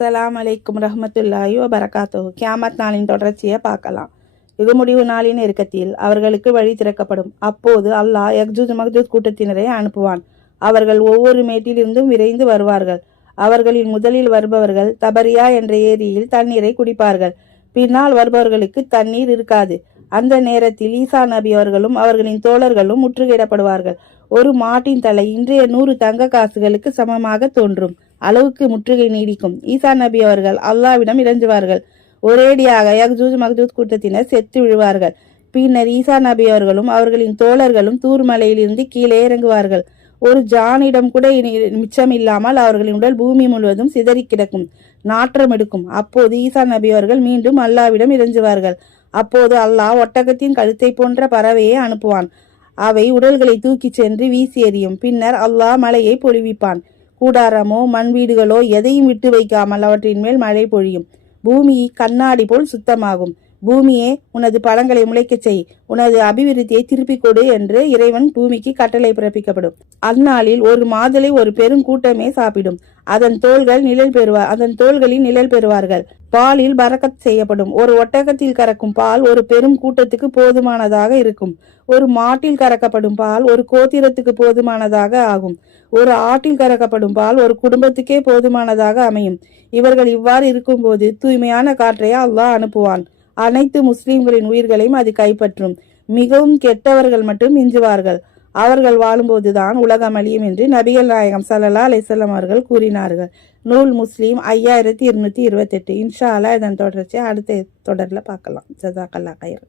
அஸ்ஸலாமு அலைக்கும் ரஹ்மத்துல்லாஹி வபரகாத்துஹு. கியாமத் நாளின் தொடர்ச்சியை பார்க்கலாம். இது முடிவு நாளின் நெருக்கத்தில் அவர்களுக்கு வழி திறக்கப்படும். அப்போது அல்லாஹ் யக்ஜூஜ் மக்ஜூஜ் கூட்டத்தினரை அனுப்புவான். அவர்கள் ஒவ்வொரு மேட்டிலிருந்தும் விரைந்து வருவார்கள். அவர்களில் முதலில் வருபவர்கள் தபரியா என்ற ஏரியில் தண்ணீரை குடிப்பார்கள். பின்னால் வருபவர்களுக்கு தண்ணீர் இருக்காது. அந்த நேரத்தில் ஈசா நபி அவர்களும் அவர்களின் தோழர்களும் முற்றுகையிடப்படுவார்கள். ஒரு மாட்டின் தலை இன்றைய 100 தங்க காசுகளுக்கு சமமாக தோன்றும் அளவுக்கு முற்றுகை நீடிக்கும். ஈசா நபி அவர்கள் அல்லாவிடம் இறங்குவார்கள். ஒரேடியாக யக்ஜூஜ் மக்ஜூஜ் கூட்டத்தினர் செத்து விழுவார்கள். பின்னர் ஈசா நபி அவர்களும் அவர்களின் தோழர்களும் தூர் மலையிலிருந்து கீழே இறங்குவார்கள். ஒரு ஜானிடம் கூட மிச்சமில்லாமல் அவர்களின் உடல் பூமி முழுவதும் சிதறி கிடக்கும், நாற்றம் எடுக்கும். அப்போது ஈசா நபி அவர்கள் மீண்டும் அல்லாவிடம் இறங்குவார்கள். அப்போது அல்லாஹ் ஒட்டகத்தின் கழுத்தை போன்ற பறவையை அனுப்புவான். அவை உடல்களை தூக்கி சென்று வீசி எறியும். பின்னர் அல்லாஹ் மழையை பொழிவிப்பான். கூடாரமோ மண் வீடுகளோ எதையும் விட்டு வைக்காமல் அவற்றின் மேல் மழை பொழியும். பூமி கண்ணாடி போல் சுத்தமாகும். பூமியே, உனது பழங்களை முளைக்கச் செய், உனது அபிவிருத்தியை திருப்பிக் கொடு என்று இறைவன் பூமிக்கு கட்டளை பிறப்பிக்கப்படும். அந்நாளில் ஒரு மாதுளை ஒரு பெரும் கூட்டமே சாப்பிடும். அதன் தோள்களில் நிழல் பெறுவார்கள். பாலில் பரக்கத் செய்யப்படும். ஒரு ஒட்டகத்தில் கறக்கும் பால் ஒரு பெரும் கூட்டத்துக்கு போதுமானதாக இருக்கும். ஒரு மாட்டில் கறக்கப்படும் பால் ஒரு கோத்திரத்துக்கு போதுமானதாக ஆகும். ஒரு ஆட்டில் கறக்கப்படும் பால் ஒரு குடும்பத்துக்கே போதுமானதாக அமையும். இவர்கள் இவ்வாறு இருக்கும்போது தூய்மையான காற்றை அல்லாஹ் அனுப்புவான். அனைத்து முஸ்லிம்களின் உயிர்களையும் அது கைப்பற்றும். மிகவும் கெட்டவர்கள் மட்டும் மிஞ்சுவார்கள். அவர்கள் வாழும்போதுதான் உலகம் அழியும் என்று நபிகள் நாயகம் ஸல்லல்லாஹு அலைஹி வஸல்லம் அவர்கள் கூறினார்கள். நூல் முஸ்லிம் 5228. இன்ஷா அல்லாஹ் இதன் தொடர்ச்சி அடுத்த தொடர்ல பார்க்கலாம். ஜஸாக்கல்லாஹ் கைர்.